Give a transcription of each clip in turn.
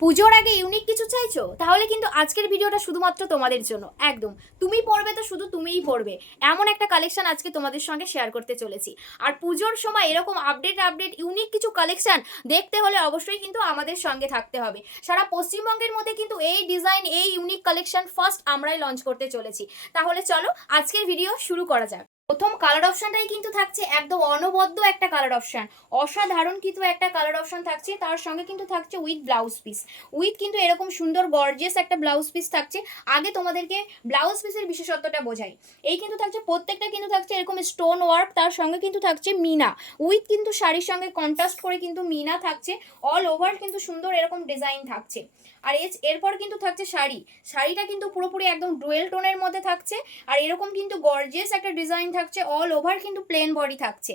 পুজোর আগে ইউনিক কিছু চাইছো? তাহলে কিন্তু আজকের ভিডিওটা শুধুমাত্র তোমাদের জন্য। একদম তুমি পড়বে তো শুধু তুমিই পড়বে, এমন একটা কালেকশন আজকে তোমাদের সঙ্গে শেয়ার করতে চলেছি। আর পুজোর সময় এরকম আপডেট ইউনিক কিছু কালেকশন দেখতে হলে অবশ্যই কিন্তু আমাদের সঙ্গে থাকতে হবে। সারা পশ্চিমবঙ্গের মধ্যে কিন্তু এই ডিজাইন, এই ইউনিক কালেকশন ফার্স্ট আমরাই লঞ্চ করতে চলেছি। তাহলে চলো আজকের ভিডিও শুরু করা যাক। প্রথম কালার অপশনটাই কিন্তু থাকছে একদম অনবদ্য একটা কালার অপশন, অসাধারণ কিন্তু একটা কালার অপশন থাকছে। তার সঙ্গে কিন্তু থাকছে উইথ ব্লাউজ পিস, উইথ কিন্তু এরকম সুন্দর গর্জিয়াস একটা ব্লাউজ পিস থাকছে। আগে তোমাদেরকে ব্লাউজ পিসের বিশেষত্বটা বোঝাই। এই কিন্তু থাকছে প্রত্যেকটা কিন্তু থাকছে এরকম স্টোন ওয়ার্ক, তার সঙ্গে কিন্তু থাকছে মিনা, উইথ কিন্তু শাড়ির সঙ্গে কন্ট্রাস্ট করে কিন্তু মিনা থাকছে। অল ওভার কিন্তু সুন্দর এরকম ডিজাইন থাকছে। আর এরপর কিন্তু থাকছে শাড়িটা কিন্তু পুরোপুরি একদম ডুয়েল টোনের মধ্যে থাকছে। আর এরকম কিন্তু গর্জিয়াস একটা ডিজাইন থাকছে, অল ওভার কিন্তু প্লেন বডি থাকছে।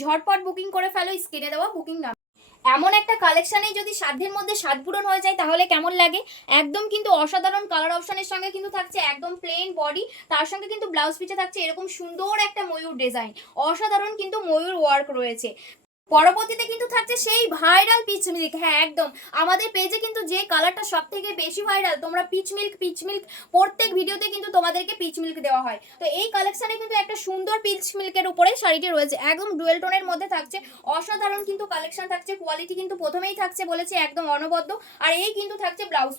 ঝটপট বুকিং করে ফেলো স্ক্রিনে দেওয়া বুকিং নাম্বার। এমন একটা কালেকশনেই যদি সাধ্যের মধ্যে স্বাদ পূরণ হয়ে যায় তাহলে কেমন লাগে। একদম কিন্তু অসাধারণ কালার অপশনের সঙ্গে কিন্তু থাকছে একদম প্লেন বডি, তার সঙ্গে কিন্তু ব্লাউজ পিসে থাকছে এরকম সুন্দর একটা ময়ূর ডিজাইন, অসাধারণ কিন্তু ময়ূর ওয়ার্ক রয়েছে। পরবর্তীতে কিন্তু থাকছে সেই ভাইরাল পিচ মিল্ক। হ্যাঁ একদম, আমাদের পেজে কিন্তু যে কালারটা সব থেকে বেশি ভাইরাল, তোমরা পিচ মিল্ক প্রত্যেক ভিডিওতে কিন্তু তোমাদেরকে পিচ মিল্ক দেওয়া হয়। তো এই কালেকশনে কিন্তু একটা সুন্দর পিচ মিল্কের উপরে শাড়িটি রয়েছে, একদম ডুয়েল টোনের মধ্যে থাকছে। অসাধারণ কিন্তু কালেকশন থাকছে, কোয়ালিটি কিন্তু প্রথমেই থাকছে বলেছে একদম অনবদ্য। আর এই কিন্তু থাকছে ব্লাউজ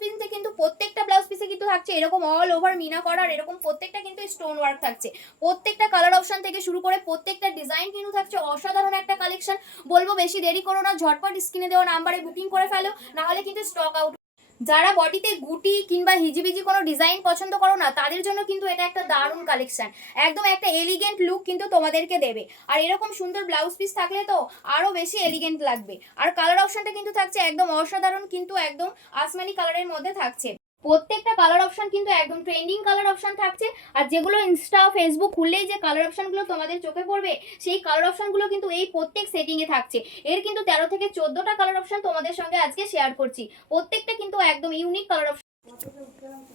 পিসে কিন্তু প্রত্যেকটা ব্লাউজ পিসে কিন্তু থাকছে এরকম অল ওভার মিনা করার, এরকম প্রত্যেকটা কিন্তু স্টোন ওয়ার্ক থাকছে। প্রত্যেকটা কালার অপশন থেকে শুরু করে প্রত্যেকটা ডিজাইন কিন্তু থাকছে অসাধারণ একটা কালেকশন। বলবো বেশি দেরি করো না, ঝটপট স্ক্রিনে দেওয়া নাম্বারে বুকিং করে ফেলো, না হলে কিন্তু স্টক আউট। যারা বডিতে গুটি কিংবা হিজিবিজি কোনো ডিজাইন পছন্দ করো না তাদের জন্য কিন্তু এটা একটা দারুণ কালেকশন, একদম একটা এলিগেন্ট লুক কিন্তু তোমাদেরকে দেবে। আর এরকম সুন্দর ব্লাউজ পিস থাকলে তো আরো বেশি এলিগেন্ট লাগবে। আর কালার অপশনটা কিন্তু থাকছে একদম অসাধারণ, কিন্তু একদম আসমানি কালারের মধ্যে থাকছে। প্রত্যেকটা কালার অপশন কিন্তু একদম ট্রেন্ডিং কালার অপশন থাকছে। আর যেগুলো ইনস্টা ফেসবুক খুললেই যে কালার অপশনগুলো তোমাদের চোখে পড়বে, সেই কালার অপশনগুলো কিন্তু এই প্রত্যেক সেটিংয়ে থাকছে। এর কিন্তু 13 থেকে 14টা কালার অপশন তোমাদের সঙ্গে আজকে শেয়ার করছি। প্রত্যেকটা কিন্তু একদম ইউনিক কালার অপশন,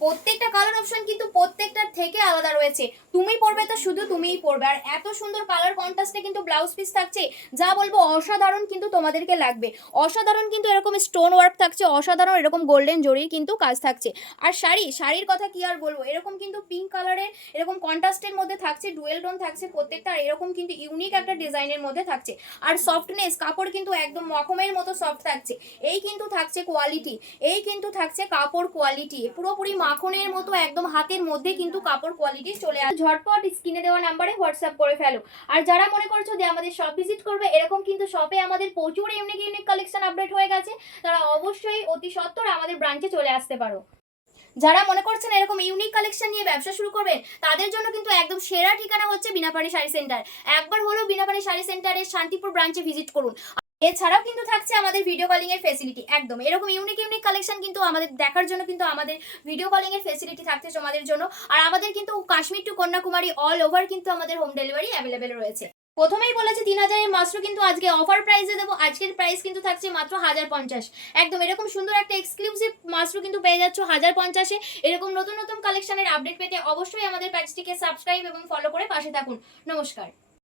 প্রত্যেকটা কালার অপশন কিন্তু প্রত্যেকটার থেকে আলাদা রয়েছে। তুমি পরবে তো শুধু তুমিই পরবে। আর এত সুন্দর কালার কন্ট্রাস্টে কিন্তু ব্লাউজ পিস থাকছে, যা বলবো অসাধারণ কিন্তু তোমাদেরকে লাগবে। অসাধারণ কিন্তু এরকম স্টোন ওয়ার্ক থাকছে, অসাধারণ এরকম গোল্ডেন জরির কিন্তু কাজ থাকছে। আর শাড়ির কথা কি আর বলবো, এরকম কিন্তু পিঙ্ক কালারের এরকম কন্ট্রাস্টের মধ্যে থাকছে, ডুয়েল টোন থাকছে প্রত্যেকটা, আর এরকম কিন্তু ইউনিক একটা ডিজাইনের মধ্যে থাকছে। আর সফটনেস, কাপড় কিন্তু একদম মখমের মতো সফট থাকছে। এই কিন্তু থাকছে কোয়ালিটি, এই কিন্তু থাকছে কাপড় কোয়ালিটি পুরোপুরি মাখনের মতো, একদম হাতের মধ্যে কিন্তু কাপড় কোয়ালিটি চলে আসে। ঝটপট স্ক্রিনে দেওয়া নাম্বারে হোয়াটসঅ্যাপ করে ফেলো। আর যারা মনে করছো যে আমাদের শপ ভিজিট করবে, এরকম কিন্তু শপে আমাদের প্রচুর ইউনিক কালেকশন আপডেট হয়ে গেছে, তারা অবশ্যই অতি সত্বর আমাদের ব্রাঞ্চে চলে আসতে পারো। যারা মনে করছেন এরকম ইউনিক কালেকশন নিয়ে ব্যবসা শুরু করবেন, তাদের জন্য কিন্তু একদম সেরা ঠিকানা হচ্ছে বিনাপানি শাড়ি সেন্টার। একবার হলো বিনাপানি শাড়ি সেন্টারের শান্তিপুর ব্রাঞ্চে ভিজিট করুন। এছাড়াও কিন্তু থাকছে আমাদের ভিডিও কলিং এর ফেসিলিটি। একদম এরকম ইউনিক কালেকশন কিন্তু আমাদের দেখার জন্য কিন্তু আমাদের ভিডিও কলিং এর ফেসিলিটি থাকছে তোমাদের জন্য। আর আমাদের কিন্তু Kashmir to Kanyakumari all over কিন্তু আমাদের হোম ডেলিভারি অ্যাভেলেবেল রয়েছে। প্রথমেই বলেছি 3000-এর মাত্র কিন্তু আজকে অফার প্রাইসে দেবো। আজকের প্রাইস কিন্তু থাকছে মাত্র 1050। একদম এরকম সুন্দর একটা এক্সক্লুসিভ মাত্র কিন্তু পেয়ে যাচ্ছ 1050-এ। এরকম নতুন কালেকশনের আপডেট পেতে অবশ্যই আমাদের পেজটিকে সাবস্ক্রাইব এবং ফলো করে পাশে থাকুন। নমস্কার।